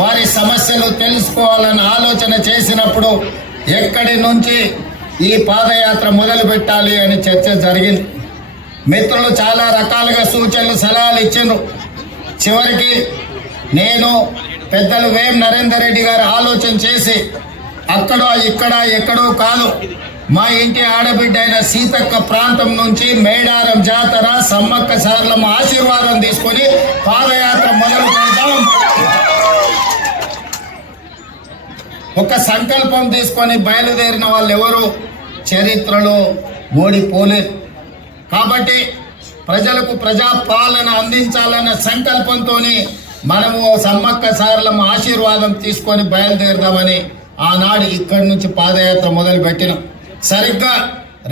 వారి సమస్యలు తెలుసుకోవాలని ఆలోచన చేసినప్పుడు ఎక్కడి నుంచి ఈ పాదయాత్ర మొదలు పెట్టాలి అని చర్చ జరిగింది. మిత్రులు చాలా రకాలుగా సూచనలు సలహాలు ఇచ్చిండ్రు. చివరికి నేను పెద్దలు వేం నరేందర్ రెడ్డి గారు ఆలోచన చేసి అక్కడో ఇక్కడ ఎక్కడో కాదు, మా ఇంటి ఆడబిడ్డ అయిన సీతక్క ప్రాంతం నుంచి మేడారం జాతర సమ్మక్క సారలమ్మ ఆశీర్వాదం తీసుకొని పాదయాత్ర మొదలు పెడదాం. ఒక సంకల్పం తీసుకొని బయలుదేరిన వాళ్ళు ఎవరు చరిత్రలో ఓడిపోలేదు. కాబట్టి ప్రజలకు ప్రజాపాలన అందించాలన్న సంకల్పంతో మనము సమ్మక్క సారలమ్మ ఆశీర్వాదం తీసుకొని బయలుదేరదామని ఆనాడు ఇక్కడి నుంచి పాదయాత్ర మొదలు పెట్టినాం. సరిగ్గా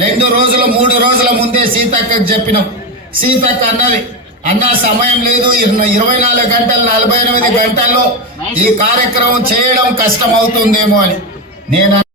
2 రోజులు 3 రోజుల ముందే సీతక్కకు చెప్పినాం. సీతక్క అన్నది, అన్న సమయం లేదు, 24 గంటలు 48 గంటల్లో ఈ కార్యక్రమం చేయడం కష్టం అవుతుందేమో అని. నేను